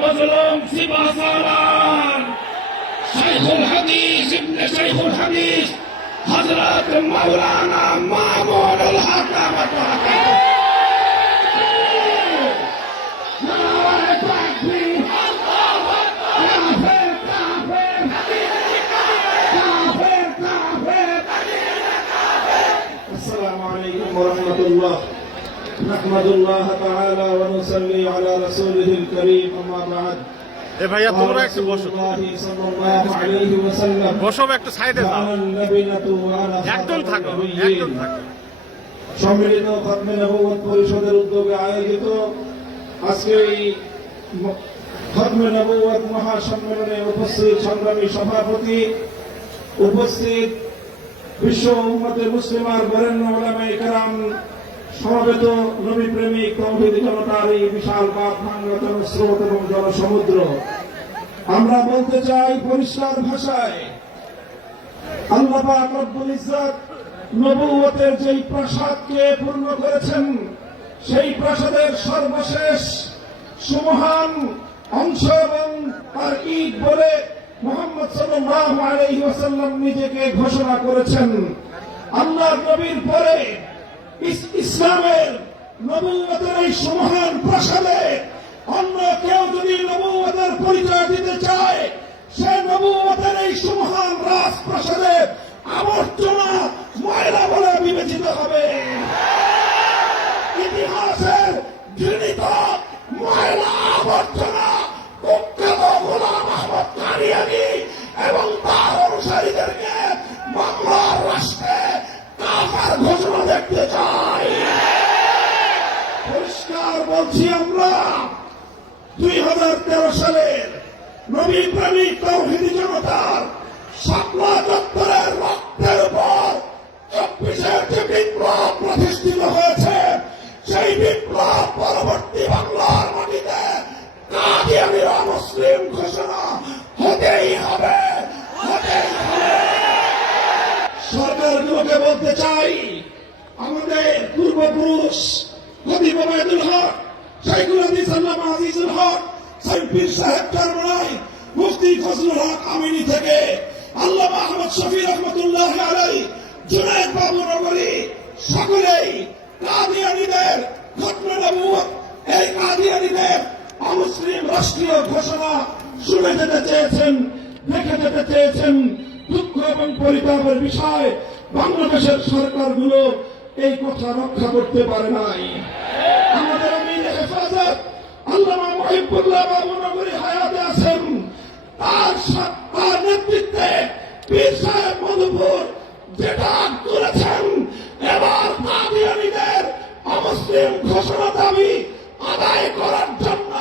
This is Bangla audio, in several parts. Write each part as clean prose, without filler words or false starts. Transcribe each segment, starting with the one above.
মজলুম সিপা সালার শাইখুল হাদিস ইবনে শাইখুল হাদিস হযরত মাওলানা মামুনুল হক রাহমাতুল্লাহ ورحمة الله نحمد الله تعالى ونصلي على رسوله الكريم أما بعد এ ভাইয়া তোমরা একটু বসো صلى الله عليه وسلم বসো একটু সাইডে যাও একদম থাকো সম্মিলিত খতমে নবুয়ত পরিষদের উদ্যোগে আয়োজিত আজকে এই খতমে নবুয়ত মহাসম্মেলনে উপস্থিত সংগ্রামী সভাপতি, উপস্থিত বিশ্ব উম্মতে মুসলিমার বরেণ্য উলামায়ে কেরাম, সমবেত নবী প্রেমিক তৌহিদি জনতার এই বিশাল বাদ ভাঙ্গা জনস্রোত এবং জনসমুদ্র, আমরা বলতে চাই পরিষ্কার ভাষায়, আল্লাহ পাক রব্বুল ইজ্জত নবুয়তের যেই প্রাসাদকে পূর্ণ করেছেন, সেই প্রাসাদের সর্বশেষ সুমহান অংশ এবং তার ঈদ বলে মুহাম্মদ সাল্লাল্লাহু আলাইহি ওয়াসাল্লাম নিজেকে ঘোষণা করেছেন। আল্লাহর নবীর পরে ইসলামের নবুয়তের এই সুমহান প্রাসাদে অন্য কেউ যদি নবুয়তের পরিচয় দিতে চায়, সে নবুয়তের এই সুমহান রাজপ্রাসাদে আবর্জনা ময়লা বলে বিবেচিত হবে। ইতিহাসের ঘৃণিত ময়লা আবর্জনা কুখ্যাত গোলাম আহমদ কাদিয়ানী এবং তার অনুসারীদেরকে বাংলার রাষ্ট্রে কাফের ঘোষণা দেখতে চাই। পরিষ্কার বলছি, আমরা 2013 সালের নবী প্রেমিক তৌহিদি জনতার শাপলা চত্বরের রক্তের উপর 24-এর যে বিপ্লব প্রতিষ্ঠিত হয়েছে, সেই বিপ্লব পরবর্তী বাংলার মাটিতে কাদিয়ানীরা মুসলিম ঘোষণা হতেই হবে। সরকারগুলোকে বলতে চাই, আমাদের পূর্বপুরুষ খতিব ওবায়দুল হক, শাইখুল হাদিস আল্লামা আজিজুল হক, সাইদ পীর সাহেব চরমনাই, মুফতি ফজলুল হক আমিনী থেকে আল্লামা আহমদ শফি রহমতুল্লাহ আলাইহি, জুনায়েদ বাবু নগরী, সকলেই কাদিয়ানীদের খতমে নবুয়ত, এই কাদিয়ানীদের অমুসলিম রাষ্ট্রীয় ঘোষণা শুনে যেতে চেয়েছেন, দেখে যেতে চেয়েছেন। দুঃখ এবং পরিতাপের বিষয়, বাংলাদেশের সরকারগুলো এই কথা রক্ষা করতে পারে নাই। আমাদের আমির হেফাজত আল্লামা মুহিবুল্লাহ বাবু নগরী হায়াতে আছেন, তার নেতৃত্বে পীর সাহেব মধুপুর যেটা করেছেন, এবার কাদিয়ানীদের অমুসলিম ঘোষণা দাবি আদায় করার জন্য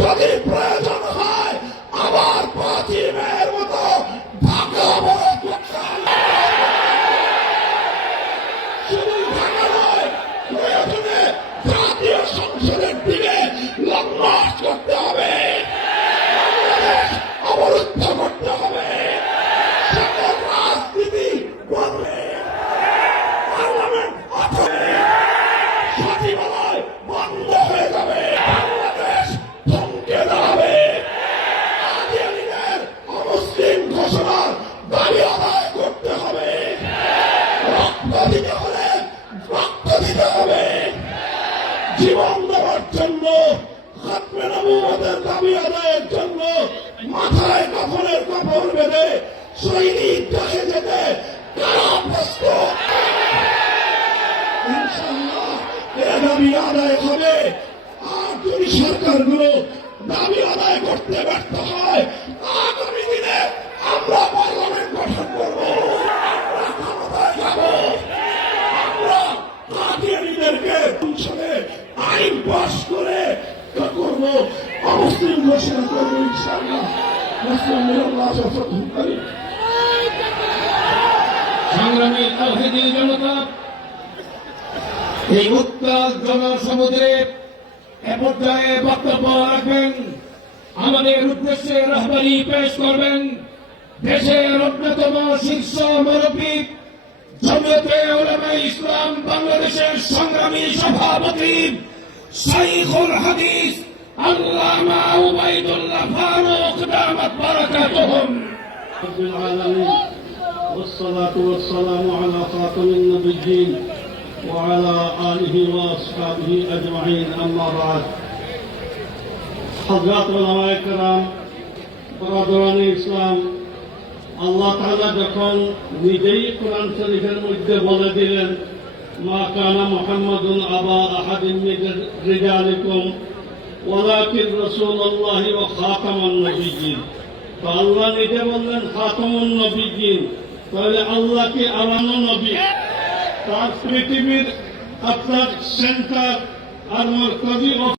যদি প্রয়োজন হয়, আবার 5 মেয়ের মতো ঢাকা শুধু ঢাকা নয়, প্রয়োজনে জাতীয় সংসদের দিকে লংমার্চ করতে হবে, অবরুদ্ধ করতে হবে, সকল রাজনীতি বদলে পার্লামেন্ট সচিবালয় বন্ধ হয়ে যাবে, বাংলাদেশ থমকে দাঁড়াবে। কাদিয়ানীদের অমুসলিম ঘোষণার দাবি আদায় করতে হবে, রক্ত দিতে হলে রক্ত দিতে হবে, জীবন দেওয়ার জন্য, খতমে নবুয়তের দাবি আদায়ের জন্য মাথায় কাফনের কাপড় বেঁধে শহীদ দেখে যেতে কারা প্রস্তুত? ইনশাআল্লাহ এ দাবি আদায় হবে। আর যদি সরকারগুলো দাবি আদায় করতে ব্যর্থ হয়, আগামী দিনে আমরা পার্লামেন্ট গঠন করব, আমরা ক্ষমতায় যাব, আমরা কাদিয়ানীদেরকে সংসদে আইন পাস করে করব, অমুসলিম ঘোষণা করব ইনশাআল্লাহ। সংগ্রামী তৌহিদি জনতা, এই উত্তাল জনসমুদ্রে এ পর্যায়ে বক্তব্য রাখবেন, আমাদের উদ্দেশ্যে রাহবারি পেশ করবেন দেশের অন্যতম শীর্ষ মুরব্বী, জমিয়তে উলামায়ে ইসলাম বাংলাদেশের সংগ্রামী সভাপতি শাইখুল হাদিস আল্লামা উবাইদুল্লাহ ফারুক দামাত বারাকাতুহুম। رب العالمين والصلاة والسلام على خاتم النبيين وعلى آله وأصحابه أجمعين أما بعد حضرات علماء کرام برادران ইসলাম আল্লাহ তাআলা যখন নিজেই কোরআন শরীফের মধ্যে বলে দিলেন মা কানা মুহাম্মাদুন আবা আহাদিন মিন রিজালিকুম ওয়ালাকিন রাসূলুল্লাহি ওয়া খাতামান নবিয়্যিন। তো আল্লাহ নিজে বললেন খাতামুন নবিয়্যিন, তাহলে আল্লাহ কি আমানো নবী? তার পৃথিবীর আপনার সেন্টার আর মরকজি